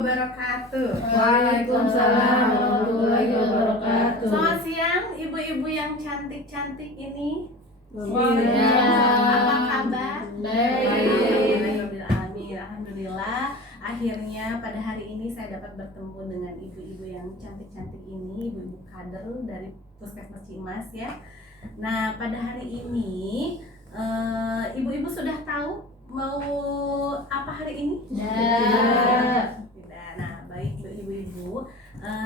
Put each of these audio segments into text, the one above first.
Wabarakatuh. Waalaikumsalam warahmatullahi wabarakatuh. Selamat siang ibu-ibu yang cantik-cantik ini. Waalaikumsalam. Apa kabar? Baik. Alhamdulillah. Akhirnya pada hari ini saya dapat bertemu dengan ibu-ibu yang cantik-cantik ini, ibu-ibu kader dari Puskesmas Cimas ya. Nah, pada hari ini ibu-ibu sudah tahu mau apa hari ini? Ya. Tidak. Nah, baik ibu-ibu.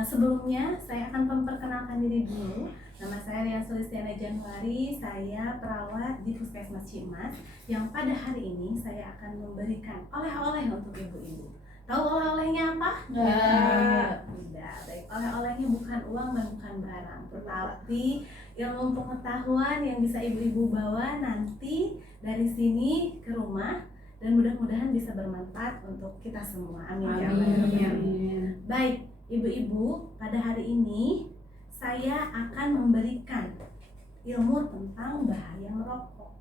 Sebelumnya saya akan memperkenalkan diri dulu. Nama saya Ria Sulistiana Januari. Saya perawat di Puskesmas Cimas. Yang pada hari ini saya akan memberikan oleh-oleh untuk ibu-ibu. Tahu oleh-olehnya apa? Tidak. Baik. Oleh-olehnya bukan uang dan bukan barang, tetapi ilmu pengetahuan yang bisa ibu-ibu bawa nanti dari sini ke rumah, dan mudah-mudahan bisa bermanfaat untuk kita semua. Amin. Amin. Baik, ibu-ibu, pada hari ini saya akan memberikan ilmu tentang bahaya merokok.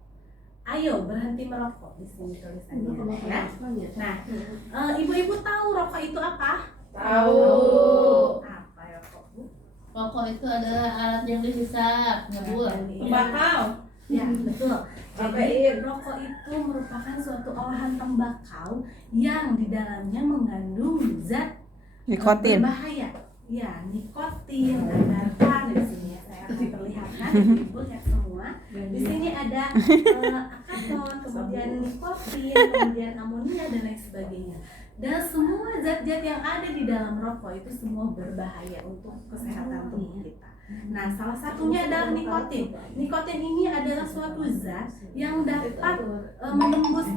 Ayo berhenti merokok, di sini tulisannya ya. Nah, ibu-ibu tahu rokok itu apa? Tahu. Apa ya rokok, Bu? Rokok itu adalah alat yang dihisap, ngebul. Tembakau. Ya, betul. Kafein. Jadi rokok itu merupakan suatu olahan tembakau yang di dalamnya mengandung zat Nikotin. berbahaya. Ya, nikotin, ada tar di sini ya. Saya akan perlihatkan ibu lihat semua. Di sini ada akaton, kemudian nikotin, kemudian amonia dan lain sebagainya. Dan semua zat-zat yang ada di dalam rokok itu semua berbahaya untuk kesehatan tubuh kita. Nah, salah satunya adalah nikotin. Nikotin ini adalah suatu zat yang dapat menembus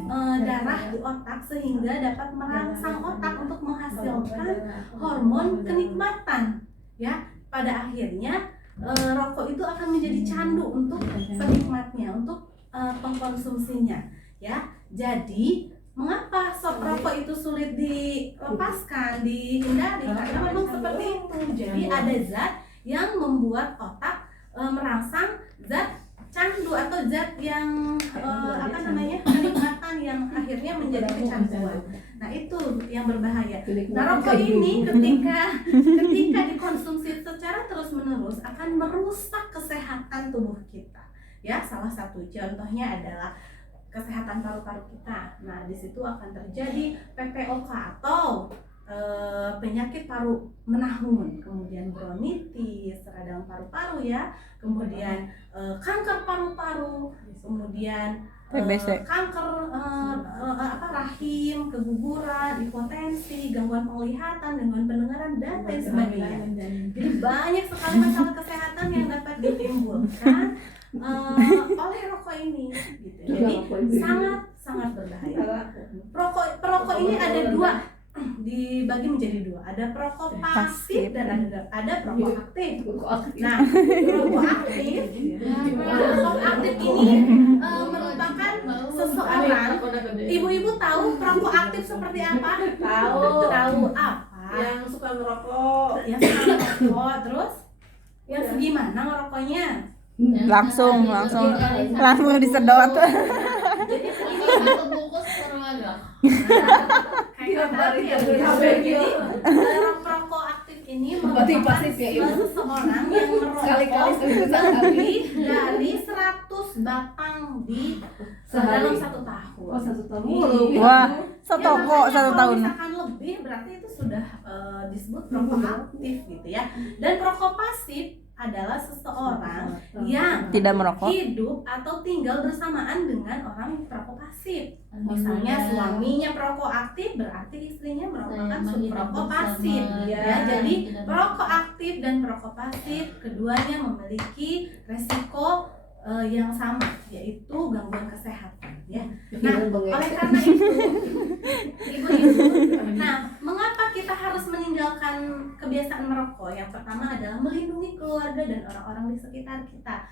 darah di otak sehingga dapat merangsang otak untuk menghasilkan hormon kenikmatan. Ya, pada akhirnya rokok itu akan menjadi candu untuk penikmatnya, untuk pengkonsumsinya. Ya, jadi mengapa stop rokok itu sulit dilepaskan, dihindari? Karena memang seperti itu. Jadi ada zat yang membuat otak merangsang zat candu atau zat yang kenikmatan yang akhirnya menjadi kecanduan. Nah, itu yang berbahaya. Nah, rokok ini ketika dikonsumsi secara terus-menerus akan merusak kesehatan tubuh kita. Ya, salah satu contohnya adalah kesehatan paru-paru kita. Nah, di situ akan terjadi PPOK atau penyakit paru menahun, kemudian bronkitis, radang paru-paru ya, kemudian kanker paru-paru, kemudian kanker rahim, keguguran, impotensi, gangguan penglihatan, gangguan pendengaran dan lain sebagainya. Jadi banyak sekali masalah kesehatan yang dapat ditimbulkan oleh rokok ini gitu. Jadi sangat berbahaya. Perokok ini ada dua, dibagi menjadi dua. Ada perokok pasif dan ada perokok aktif. Nah, perokok aktif ini merupakan seseorang. Ibu-ibu tahu perokok aktif seperti apa? Tahu apa? Yang suka ngerokok. Yang suka ngerokok, terus yang segimana ngerokoknya? Langsung disedot. Jadi Ini satu bungkus perwaga. kayak jadi perokok aktif ini merupakan seseorang yang merokok dari 100 batang di dalam 1 tahun. Wah, setoko 1 tahun. Kalau misalkan lebih berarti itu sudah disebut perokok aktif gitu ya. Dan perokok pasif adalah seseorang yang Tidak merokok. hidup atau tinggal bersamaan dengan orang perokok pasif. Misalnya suaminya perokok aktif, berarti istrinya merupakan perokok pasif. Ya, jadi perokok aktif dan perokok pasif keduanya memiliki resiko yang sama, yaitu gangguan kesehatan. Ya. Nah, oleh karena itu, ibu-ibu, nah, mengapa kita harus meninggalkan kebiasaan merokok? Yang pertama adalah melindungi keluarga dan orang-orang di sekitar kita.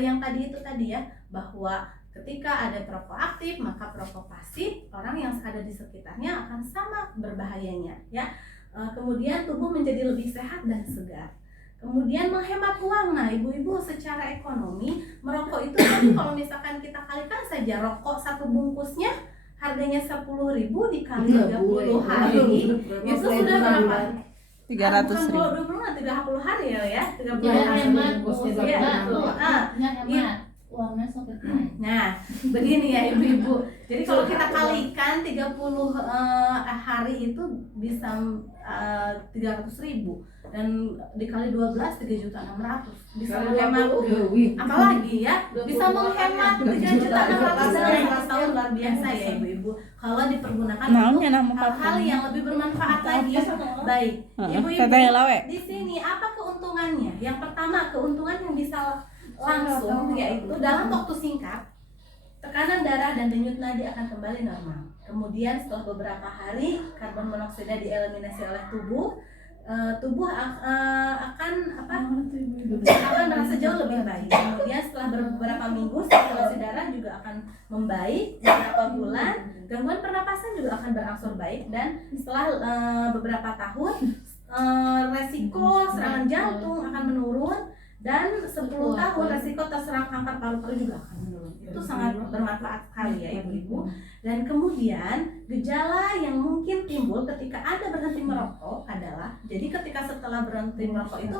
Yang tadi ya, bahwa ketika ada perokok aktif, maka perokok pasif, orang yang ada di sekitarnya akan sama berbahayanya. Ya, kemudian tubuh menjadi lebih sehat dan segar. Kemudian menghemat uang. Nah, ibu-ibu, secara ekonomi merokok itu kan kalau misalkan kita kalikan saja rokok 1 bungkusnya harganya 10.000 dikali 30 hari itu sudah berapa? 300.000. Bukan 30 hari ya 30 Jadi hari. hemat, Iya, betul. hemat uangnya sampai Nah, begini ya ibu-ibu. Jadi kalau kita kalikan 30 hari itu bisa 300.000 dan dikali 12 3.600.000 bisa menghemat apalagi ya bisa menghemat 3.600.000 dalam 1 tahun. Luar biasa ya ibu-ibu kalau dipergunakan untuk hal-hal yang lebih bermanfaat lagi. Baik ibu-ibu, di sini apa keuntungannya? Yang pertama, keuntungan yang bisa langsung yaitu dalam waktu singkat tekanan darah dan denyut nadi akan kembali normal. Kemudian setelah beberapa hari karbon monoksida dieliminasi oleh tubuh, tubuh akan merasa jauh lebih baik. Kemudian setelah beberapa minggu sirkulasi darah juga akan membaik. Beberapa bulan gangguan pernapasan juga akan berangsur baik, dan setelah beberapa tahun resiko serangan jantung akan menurun, dan 10 tahun resiko terserang kanker paru-paru juga akan menurun. Itu sangat bermanfaat sekali ya ibu-ibu. Dan kemudian gejala yang mungkin timbul ketika Anda berhenti merokok adalah, jadi ketika setelah berhenti merokok itu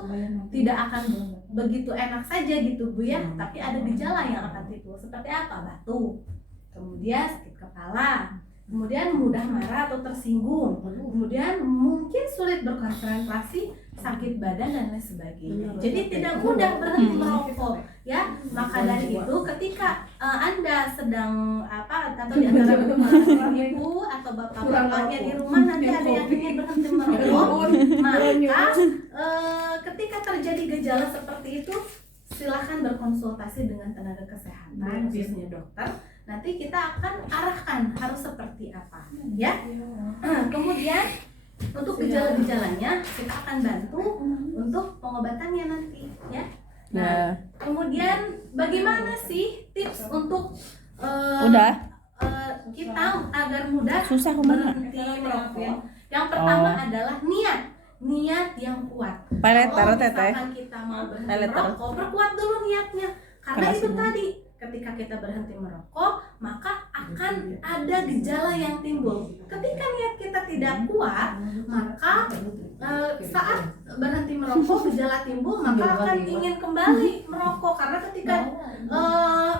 tidak akan begitu enak saja gitu Bu ya, tapi ada gejala yang akan timbul. Seperti apa? Batuk, kemudian sakit kepala, kemudian mudah marah atau tersinggung, kemudian mungkin sulit berkonsentrasi, sakit badan dan lain sebagainya. Jadi tidak mudah berhenti merokok ya. Maka dari itu ketika Anda sedang atau di antara ibu atau bapak-bapaknya di rumah nanti ada yang ingin berhenti merokok, maka ketika terjadi gejala seperti itu silakan berkonsultasi dengan tenaga kesehatan, khususnya dokter. Nanti kita akan arahkan harus seperti apa ya. Kemudian untuk gejala-gejalanya kita akan bantu untuk pengobatannya nanti ya. Nah, kemudian bagaimana sih tips untuk kita agar mudah berhenti merokok? Yang pertama adalah niat yang kuat. Kalau misalkan kita mau berhenti merokok, perkuat dulu niatnya. Karena itu tadi, ketika kita berhenti merokok, maka akan ada gejala yang timbul. Ketika niat kita tidak kuat, maka saat berhenti merokok gejala timbul, maka akan ingin kembali merokok. Karena ketika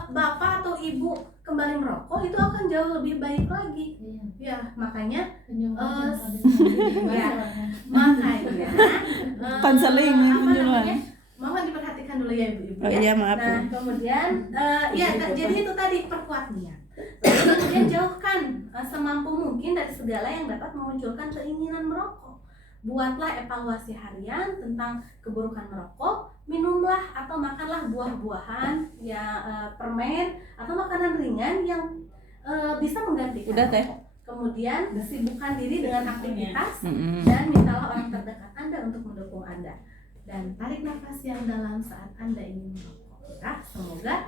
bapak atau ibu kembali merokok itu akan jauh lebih baik lagi. Ya, makanya konseling mohon diperhatikan dulu ya ibu-ibu ya. Iya, maaf. Nah, kemudian jadi itu tadi, perkuat niat. Kemudian jauhkan semampu mungkin dari segala yang dapat memunculkan keinginan merokok. Buatlah evaluasi harian tentang keburukan merokok. Minumlah atau makanlah buah-buahan, permen atau makanan ringan yang bisa menggantikan merokok. Kemudian sibukkan diri dengan aktivitas dan mintalah orang terdekat Anda untuk mendukung Anda. Dan tarik nafas yang dalam saat Anda ingin merokok ya. Semoga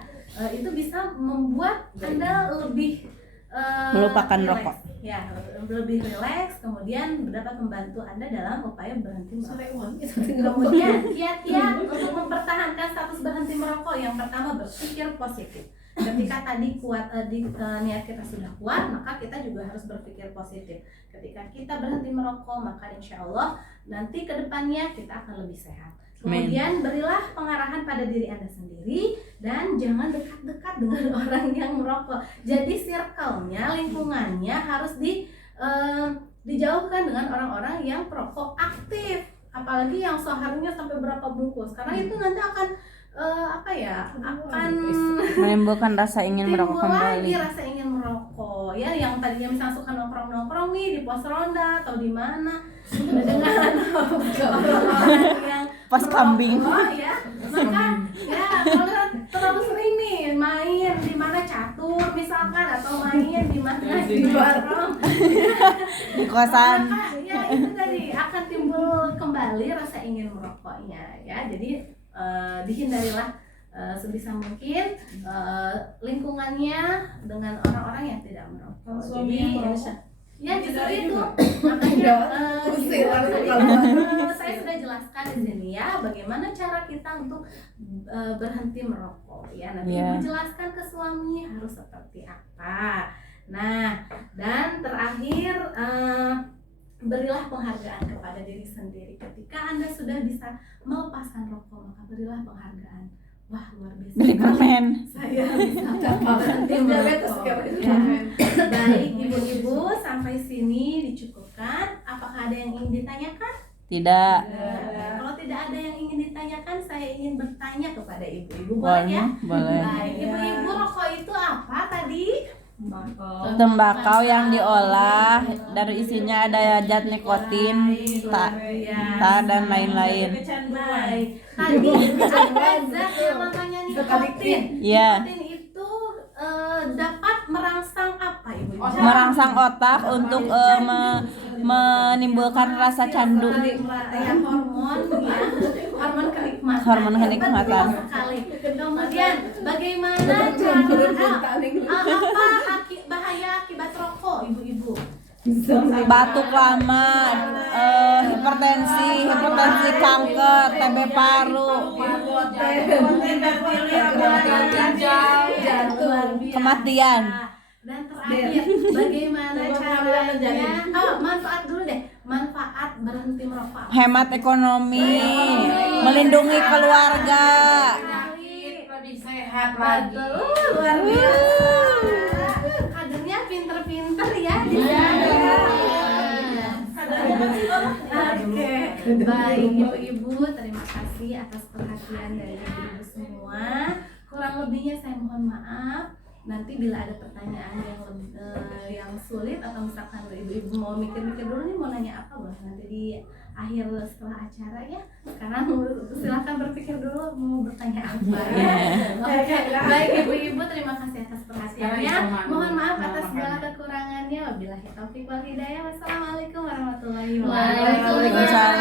itu bisa membuat Anda lebih melupakan relax, rokok ya, lebih rileks, kemudian dapat membantu Anda dalam upaya berhenti merokok. Kemudian kiat-kiat untuk mempertahankan status berhenti merokok. Yang pertama, berpikir positif. Ketika tadi niat kita sudah kuat, maka kita juga harus berpikir positif. Ketika kita berhenti merokok, maka insya Allah nanti ke depannya kita akan lebih sehat. Kemudian berilah pengarahan pada diri Anda sendiri dan jangan dekat-dekat dengan orang yang merokok. Jadi circle-nya, lingkungannya harus dijauhkan dengan orang-orang yang perokok aktif. Apalagi yang seharinya sampai berapa bungkus. Karena itu nanti akan akan menimbulkan rasa ingin merokok kembali. Rasa ingin merokok ya, yang tadinya misalnya suka nongkrong nih di pos ronda atau di mana dengan orang yang pas kambing ya, maka ya kalau terlalu sering nih main di mana catur misalkan atau main di mana di warung di kosan, maka ya itu tadi akan timbul kembali rasa ingin merokoknya ya. Jadi dihindarilah sebisa mungkin lingkungannya dengan orang-orang yang tidak merokok. Jadi ya justru itu makanya saya sudah jelaskan di sini ya bagaimana cara kita untuk berhenti merokok ya. Nanti ibu jelaskan ke suami harus seperti apa. Nah, dan terakhir berilah penghargaan kepada diri sendiri. Ketika Anda sudah bisa melepaskan rokok, maka berilah penghargaan. Wah, luar biasa. Beri komen. Saya bisa berhenti merokok. Ya. Baik ibu-ibu, sampai sini dicukupkan. Apakah ada yang ingin ditanyakan? Tidak. Kalau tidak ada yang ingin ditanyakan, saya ingin bertanya kepada ibu-ibu. Boleh ya? Boleh. Baik, ibu-ibu, rokok itu apa tadi? Tembakau yang diolah dari isinya ada zat nikotin, dan lain-lain. Baik. Tadi ada zat yang namanya nikotin. Iya. Nikotin itu dapat merangsang apa, ibu? Merangsang otak untuk menimbulkan rasa candu. Ya, hormon ya, hormon kenikmatan. Hormon kenikmatan. Betul sekali. Kemudian bagaimana cara bahaya akibat rokok, ibu-ibu? Batuk lama, hipertensi, kanker, TB paru, kematian. Dan terakhir, bagaimana caranya? Manfaat dulu deh. Manfaat berhenti merokok. Hemat ekonomi, melindungi keluarga. Lebih sehat Betul, luar biasa. Kadernya pinter-pinter ya di sana. Oke, baik ibu-ibu, terima kasih atas perhatian dari ibu-ibu semua. Kurang lebihnya saya mohon maaf. Nanti bila ada pertanyaan yang sulit atau misalkan ibu-ibu mau mikir-mikir dulu nih mau nanya apa, boleh nanti di akhir setelah acara ya. Sekarang silakan berpikir dulu mau bertanya apa ya. Oke, baik ibu-ibu, terima kasih atas perhatiannya. Mohon maaf atas segala kekurangannya. Wabillahi taufiq wal hidayah. Wassalamualaikum warahmatullahi wabarakatuh. Waalaikumsalam.